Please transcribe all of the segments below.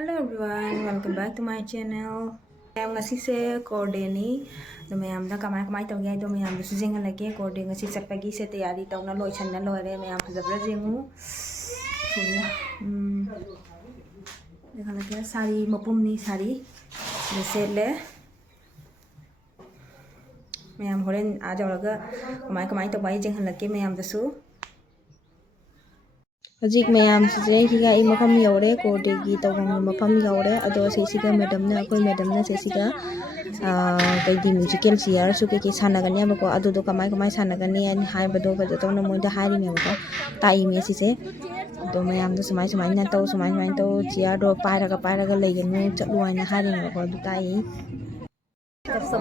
Hello everyone, welcome back to my channel. Em ngasi se coordinate ni, do mayam da kamai tawgi do mayam du sujing halage coordinate ngasi chapagi se tayari tawna loi channa loire mayam phajabra jingu. Dekha lage sari mapum ni sari le mayam horen a jawraga kamai tawai jing halage mayam da su Hajik mayam se higa I mafam yaure coordinate gi tawang mafam yaure ado se siga madam na se siga kaidi musical chair su ke sanagani ba ko adu do kamai sanagani ani hai ba do na moi da hari me ba ko tai me si se do mayam do sumai na taw sumai taw chair do pairaga legenu chatluai na hari me ko du tai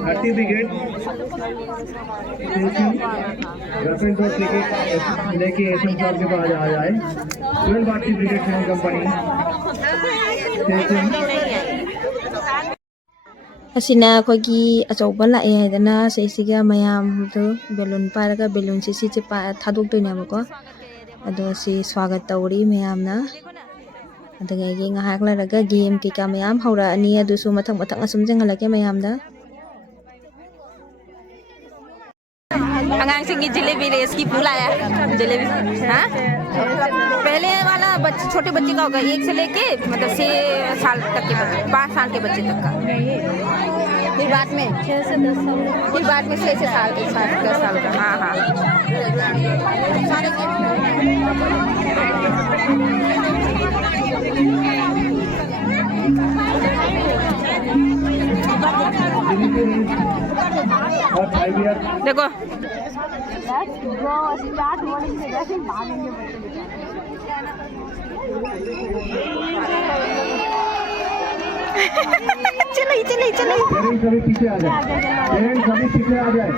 Happy Brigade girlfriend और लेके SM साहब के पास आ जाए 12 भारतीय brigade film company asina akhoi achouba la e haidana seisiga mayam du balloon paraga balloon si pa thaduk doina bako ado si swagat tawri mayam na adaga gi ngahak la raga game kika mayam haura ani adu su mathang asum jenghalake mayam da Angang Singh की jalebi race की बुलाया जलेबी हाँ पहले वाला छोटे बच्चे का होगा 1 से लेके मतलब 6 साल तक के बच्चे 5 साल के बच्चे तक का फिर बाद में 6 से 10 साल फिर बाद में 6 से 10 साल का हाँ हाँ देखो चले सभी पीछे आ जाए सभी पीछे आ जाए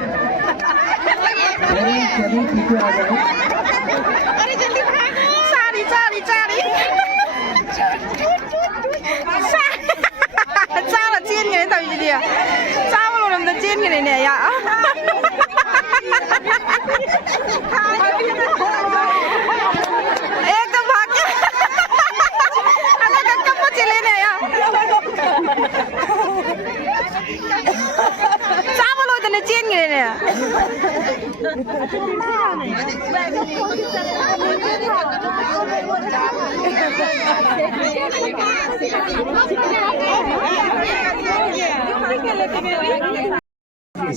सभी पीछे आ जाए अरे जल्दी भागो सारी चाला चेन गए तभी दिया चावल और हम तो चेन गए ने यार एकदम भाग के अलग कब चले ने यार चावल और तो चेन गए ने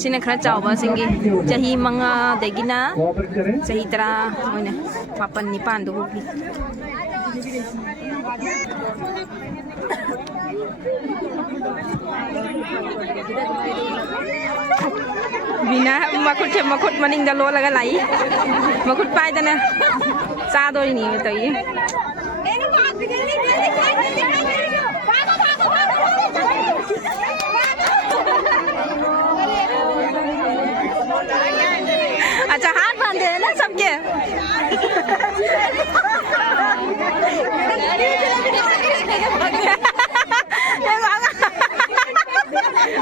Sini khara chawba singi chahi manga degina chahi tara moina papan nipan do bi bina makut maning da lo laga lai makut pai da na cha doi ni to yi अच्छा हाथ बांधे हैं ना सबके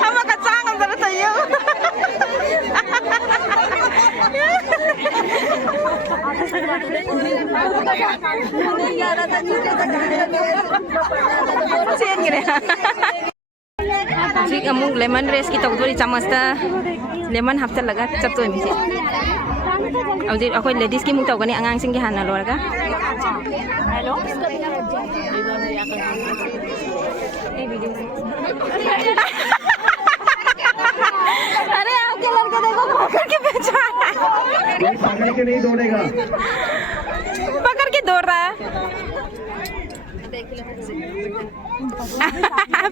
हम कच्चा अंदर चाहिए Sik amung lemon rice ki tawdori chamas ta lemon hafta laga chatoi mi se audi akoi ladies ki mung taw gani angang sing ki hana lo laga hello अरे आपके लड़का देखो पकड़ के बेचा पकड़ के नहीं दौड़ेगा पकड़ के दौड़ रहा है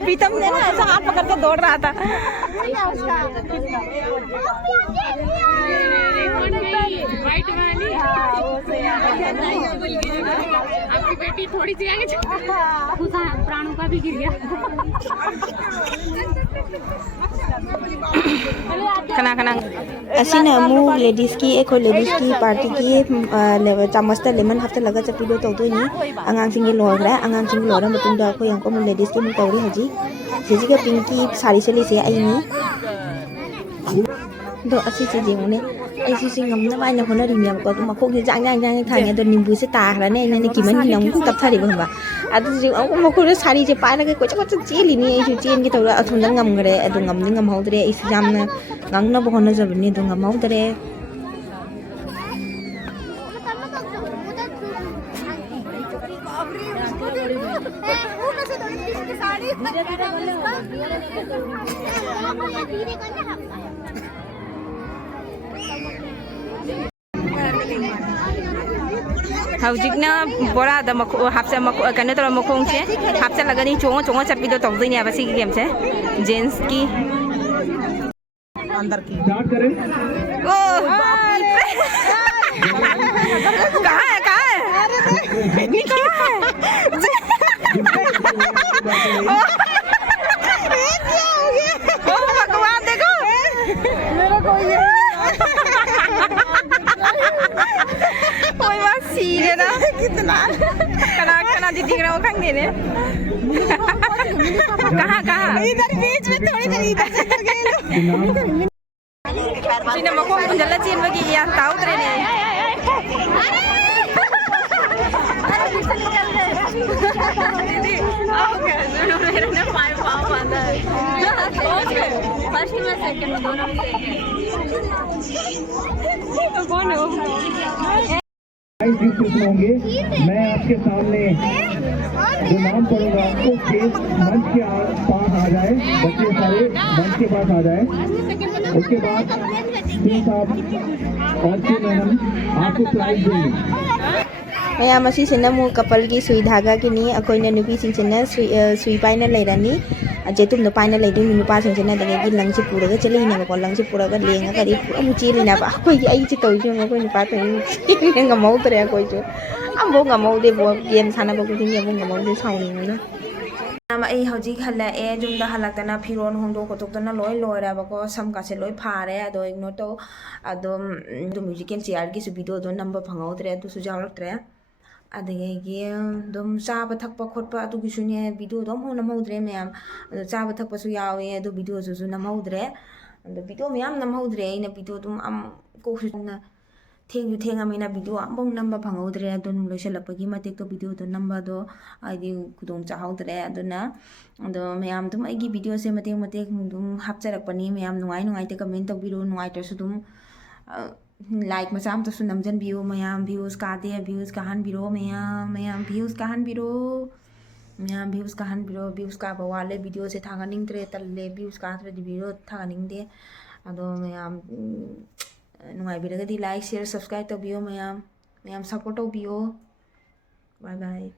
प्रीतम ने ना ऐसा हाथ पकड़ के दौड़ रहा था वाइट वाली आपकी बेटी थोड़ी सी आगे प्राणों का भी गिर गया Kanang asina mu ladies ki party ki chamas ta lemon hafta laga chapido tawdoi ni angang singi lora matung da ko yang ko mu ladies ki mu tawri haji jiga pinky sari se le se ai ni do asi se jeng ne ꯑꯩꯁꯤ ꯁꯤ ꯉꯝꯅꯕ ꯑꯩꯅ ꯍꯣꯠꯅꯔꯤꯅꯦꯕꯀꯣ ꯑꯗꯨꯝ ꯃꯈꯣꯡꯁꯦ ꯖꯥꯡ ꯊꯥꯡꯉꯦ ꯑꯗꯣ ꯅꯤꯝꯕꯨꯁꯦ ꯇꯥꯈ꯭ꯔꯅꯤ ꯑꯩꯅ ꯀꯤꯃꯟꯒꯤꯅ ꯑꯃꯨꯛ ꯇꯞꯊꯔꯤꯕ ꯈꯪꯕ ꯑꯗꯨꯁꯨ ꯑꯃꯨꯛ ꯃꯈꯣꯡꯗ ꯁꯥꯔꯤꯁꯦ ꯄꯥꯏꯔꯒ ꯀꯣꯏꯆꯠ ꯆꯦꯜꯂꯤꯅꯤ ꯑꯩꯁꯨ ꯆꯦꯟꯒꯦ ꯇꯧꯔ ꯑꯊꯨꯝꯗ ꯉꯝꯈ꯭ꯔꯦ ꯑꯗꯣ ꯉꯝꯍꯧꯗ꯭ꯔꯦ ꯑꯩꯁꯨ ꯌꯥꯝꯅ ꯉꯥꯡꯅꯕ ꯍꯣꯠꯅꯖꯕꯅꯤ ꯑꯗꯣ ꯉꯝꯍꯧꯗ꯭ꯔꯦ ꯍꯧꯖꯤꯛꯅ ꯕꯣꯔꯥꯗ ꯀꯩꯅꯣ ꯇꯧꯔ ꯃꯈꯣꯡꯁꯦ ꯍꯥꯞꯆꯜꯂꯒꯅꯤ ꯆꯣꯡꯉ ꯆꯠꯄꯤꯗꯣ ꯇꯧꯗꯣꯏꯅꯦꯕ ꯁꯤꯒꯤ ꯒꯦꯝꯁꯦ जेंट्स स्टार्ट करें ओ कहाँ है ओ भगवान देखो कोई बात सीरियस ना कितना कना जी दिख रहा हो खंगे ने कहाँ इधर बीच में थोड़ी देर इधर से Sini mau kong jalan cin bagi yang tahu trennya. Jadi, oke, sebenarnya 5 pound ada. Oke, first में second दोनों में second. तो कौन हो? जिस किस्म होंगे मैं आपके सामने जो नाम पढ़ूंगा आपको स्टेज मंच के पास आ जाए बच्चे सारे मंच के पास आ जाए उसके बाद सिंह साहब और सिंह मैडम आपको प्राइज देंगे मैम असीसेना मु कपल की सुई धागा की नी अकोइना नुपी सिंचना सुई पाइना लेरानी जेतुम न पाइना लेदी नुपा सिंचना दगे की लंगसे पूरगा चलेहिना को लंगसे पूरगा लेंगा करी पूरा मुची लेना बा कोई आई ची तोइ जो कोई नुपा तो ngamaw तरे कोई जो ambo ngamaw de bo game sana ba kuting ambo ngamaw de sauni na nama ai hojik hala e jumda halaktana phiron hongdo kotoktana loi loira ba ko sam ka se loi phare ado ignore to adom do musical chair ki su video do number phangawtre to su jawlaktre adege dum chaba thakpa khotpa adu gi sune video dom ho namhodre mayam chaba thakpa su yawe adu video su namhodre adu video mayam namhodre ina video dum am ko su na थेंगा video अम्बों number फंगौद्रे अदुन लोइसलपगी मतेक तो video तो number दो आइदि खुदोंग चाहौद्रे अदुना अदो मयाम तुम आइगी वीडियो से मतेक दुम हापचरकपनी मयाम नुंगाई ते कमेंट तौबिरो नुंगाई तसु दुम लाइक मचाम तसु नमजन बियो मयाम व्यूज कादे व्यूज काहन बिरो मयाम व्यूज काहन बिरो व्यूज का बवाले वीडियो से थागानिंगद्रे तल्ले व्यूज काद्रे वीडियो थागानिंगदे अदो मयाम नुंगाइबिरगदी लाइक शेयर सब्सक्राइब तौबियो मयाम सपोर्ट तौबियो बाय बाय